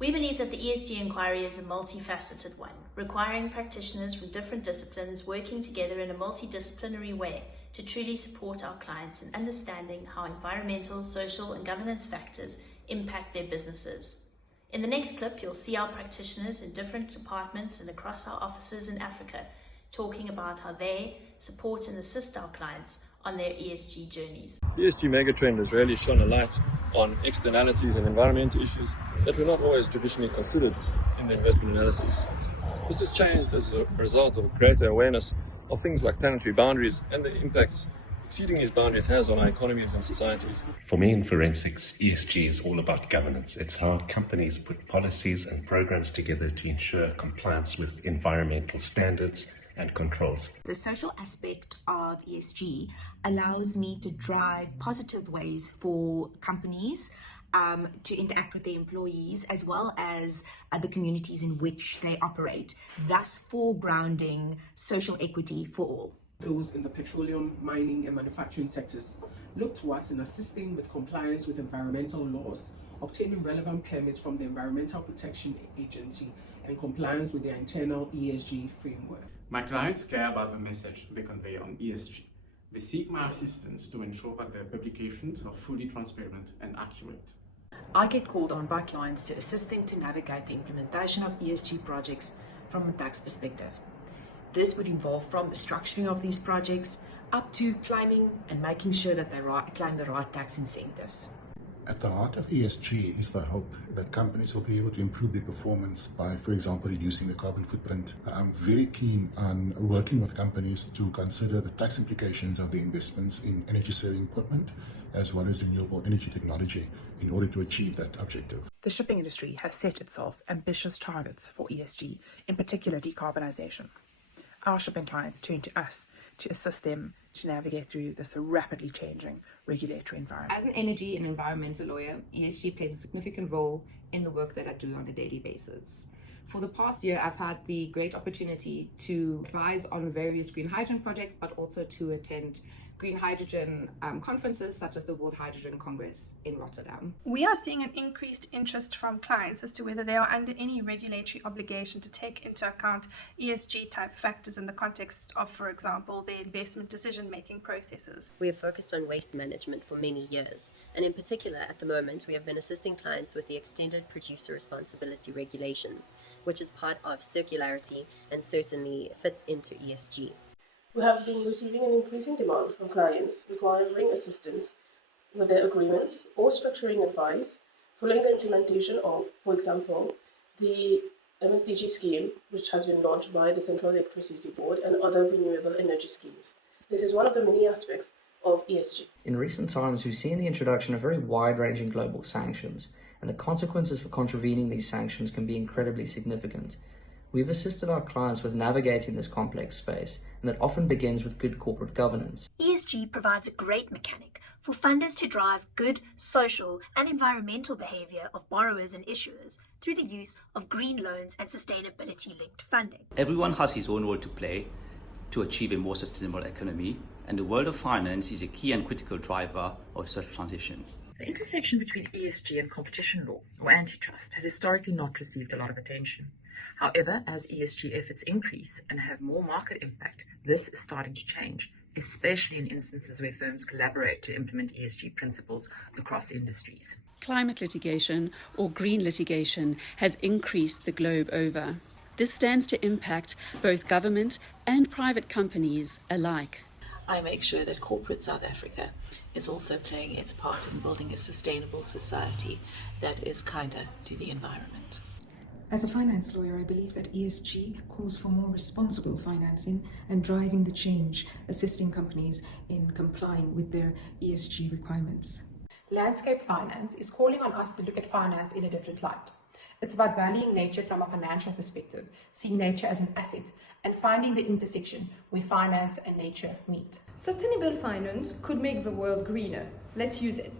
We believe that the ESG inquiry is a multifaceted one, requiring practitioners from different disciplines working together in a multidisciplinary way to truly support our clients in understanding how environmental, social, and governance factors impact their businesses. In the next clip, you'll see our practitioners in different departments and across our offices in Africa talking about how they support and assist our clients on their ESG journeys. The ESG megatrend has really shone a light on externalities and environmental issues that were not always traditionally considered in the investment analysis. This has changed as a result of a greater awareness of things like planetary boundaries and the impacts exceeding these boundaries has on our economies and societies. For me in forensics, ESG is all about governance. It's how companies put policies and programs together to ensure compliance with environmental standards and controls. The social aspect of ESG allows me to drive positive ways for companies to interact with their employees as well as the communities in which they operate, thus foregrounding social equity for all. Those in the petroleum, mining and manufacturing sectors look to us in assisting with compliance with environmental laws, obtaining relevant permits from the Environmental Protection Agency and compliance with their internal ESG framework. My clients care about the message they convey on ESG. They seek my assistance to ensure that their publications are fully transparent and accurate. I get called on by clients to assist them to navigate the implementation of ESG projects from a tax perspective. This would involve from the structuring of these projects up to claiming and making sure that they claim the right tax incentives. At the heart of ESG is the hope that companies will be able to improve their performance by, for example, reducing the carbon footprint. I'm very keen on working with companies to consider the tax implications of their investments in energy-saving equipment as well as renewable energy technology in order to achieve that objective. The shipping industry has set itself ambitious targets for ESG, in particular decarbonization. Our shipping clients turn to us to assist them to navigate through this rapidly changing regulatory environment. As an energy and environmental lawyer, ESG plays a significant role in the work that I do on a daily basis. For the past year, I've had the great opportunity to advise on various green hydrogen projects, but also to attend green hydrogen conferences such as the World Hydrogen Congress in Rotterdam. We are seeing an increased interest from clients as to whether they are under any regulatory obligation to take into account ESG type factors in the context of, for example, their investment decision-making processes. We have focused on waste management for many years, and in particular at the moment we have been assisting clients with the extended producer responsibility regulations, which is part of circularity and certainly fits into ESG. We have been receiving an increasing demand from clients requiring assistance with their agreements or structuring advice following the implementation of, for example, the MSDG scheme, which has been launched by the Central Electricity Board and other renewable energy schemes. This is one of the many aspects of ESG. In recent times, we've seen the introduction of very wide-ranging global sanctions, and the consequences for contravening these sanctions can be incredibly significant. We've assisted our clients with navigating this complex space, and that often begins with good corporate governance. ESG provides a great mechanic for funders to drive good social and environmental behavior of borrowers and issuers through the use of green loans and sustainability-linked funding. Everyone has his own role to play to achieve a more sustainable economy, and the world of finance is a key and critical driver of such transition. The intersection between ESG and competition law, or antitrust, has historically not received a lot of attention. However, as ESG efforts increase and have more market impact, this is starting to change, especially in instances where firms collaborate to implement ESG principles across industries. Climate litigation, or green litigation, has increased the globe over. This stands to impact both government and private companies alike. I make sure that corporate South Africa is also playing its part in building a sustainable society that is kinder to the environment. As a finance lawyer, I believe that ESG calls for more responsible financing and driving the change, assisting companies in complying with their ESG requirements. Landscape finance is calling on us to look at finance in a different light. It's about valuing nature from a financial perspective, seeing nature as an asset, and finding the intersection where finance and nature meet. Sustainable finance could make the world greener. Let's use it.